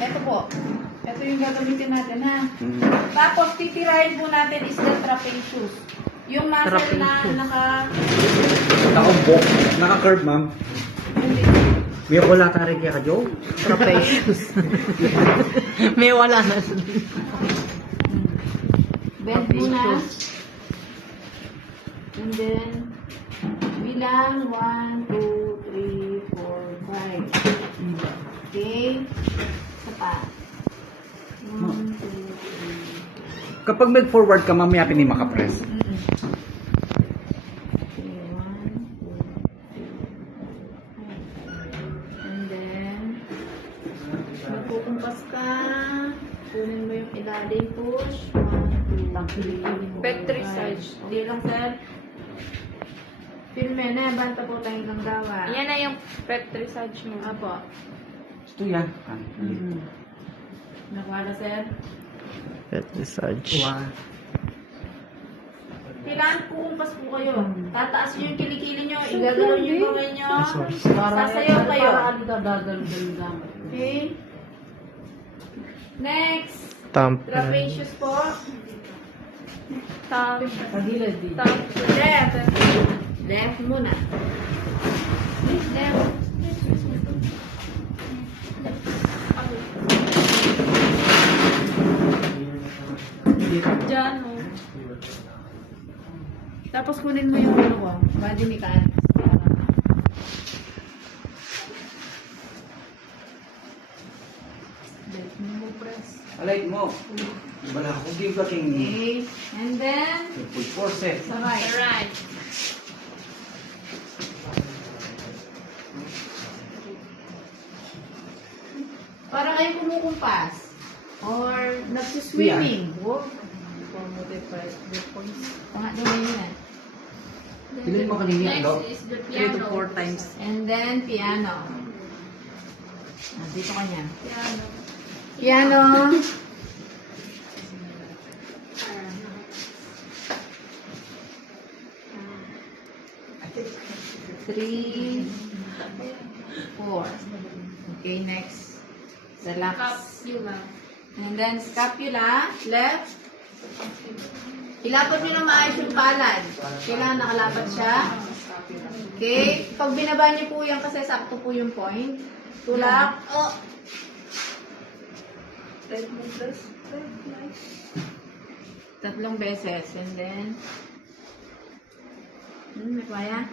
Ito po. Ito yung gagamitin natin, ha? Tapos, titirahin po natin is the trapezius. Yung muscle na Naka-book. Naka-curve, ma'am. May wala tayo rin ka, Joe? Trapezius. May wala na. Bend muna. And then, bilang 1, 2, 3, 4, 5. Okay? Isa pa. 1, 2, 3. Kapag mag-forward ka, mamaya hindi makapress. Okay, 1, 2, 3, 4, 5. And then, magpukumpas ka. Kunin mo yung ilalim. Push. 1, 2, 3, 4, Petri 5. side. Hindi lang, sir. Filme na. Banta po tayong langgawa. Yan na yung Petri side mo. Apo. Ito yan. Nakuha na, sir? At massage. Kailangan pukumpas po kayo. Tataas nyo yung kilikili nyo. Igagalaw nyo yung kamay nyo. Sasayaw kayo. Okay? Next. Thumb. Trapezius po. Top. Left. Left muna. Left. Diyan, oh. Tapos kunin mo yung ano, body mechanics. Left mo press. Alay mo. Wala akong give ka king ni. Okay. And then, Full force eh. sa right. Right. Para kayo kumukumpas. Or nagsiswimming. Whoop. Pangatlo na yun eh. Piling mo kanina, no? Next is the 3 piano. to 4 times. And then, piano. Dito ka niya. Piano. Piano. Three, 4. Okay, next. Relax. Capsula. And then, scapula. Left. Ilapot nyo na maayos yung palad. Kailangan nakalapat siya. Okay. Pag binaba nyo po yan kasi sakto po yung point. Tulak. Oh. Tatlong beses. And then, may kaya?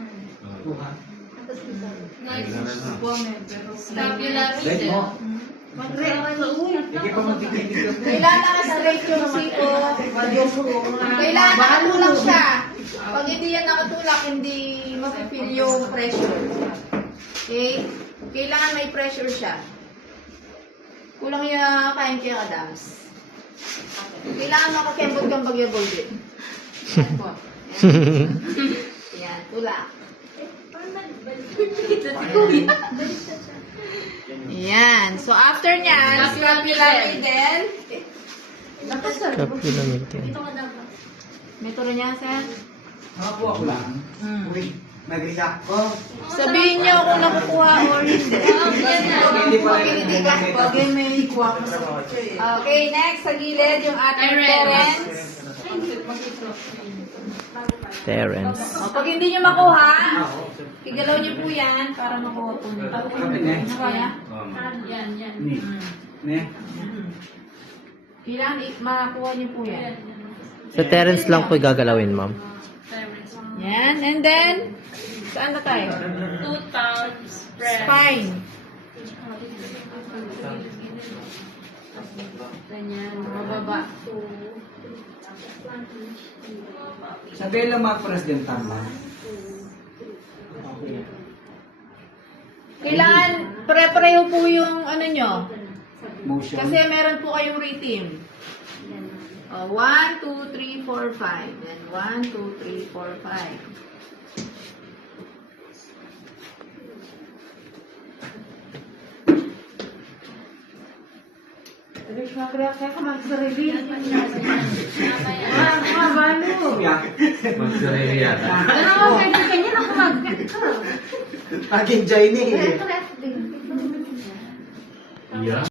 Next. Scapula. Let mo. Hindi pa magtitigil ka. Kailangan naka-straight yung siko. Kailangan nakatulak siya. Pag hindi yan nakatulak, hindi mapipil yung pressure. Okay? Kailangan may pressure siya. Kulang yung kain kaya ka-dams. Kailangan makakembot kang bagyo-bold din. Yan po. Yan, tulak. Yan. So, after nyan, scapula middle. Scapula middle. May turo niya, sir? Nakakuha ko lang. Uy, nag-react ko. Sabihin niyo kung nakukuha or hindi. Hindi pa rin. Hindi ka. Pag yun may kuha ko sa Okay, next. Sa gilid, yung ating Terence. Terence. O, pag hindi niyo makuha, igalaw niyo po yan para makuha po niyo. Kapit eh. Kaya? Yan, yan. Ni. Ne. Kailangan makuha niyo po yan. Sa Terence lang po gagalawin, ma'am. Terence. Yan. And then, saan na tayo? 2 times press. Spine. Ganyan. Mababa. Sabihin lang mga president tama. Kailangan pare-pareho po yung ano nyo. Motion. Kasi meron po kayong rhythm. 1, 2, 3, 4, 5. Then 1, 2, 3, 4, 5. Kaya ka mag-sarili. Mag-sarili yata. Ano, pwede kanya na kumag... Nag-enjoy ni. Correct. Yeah.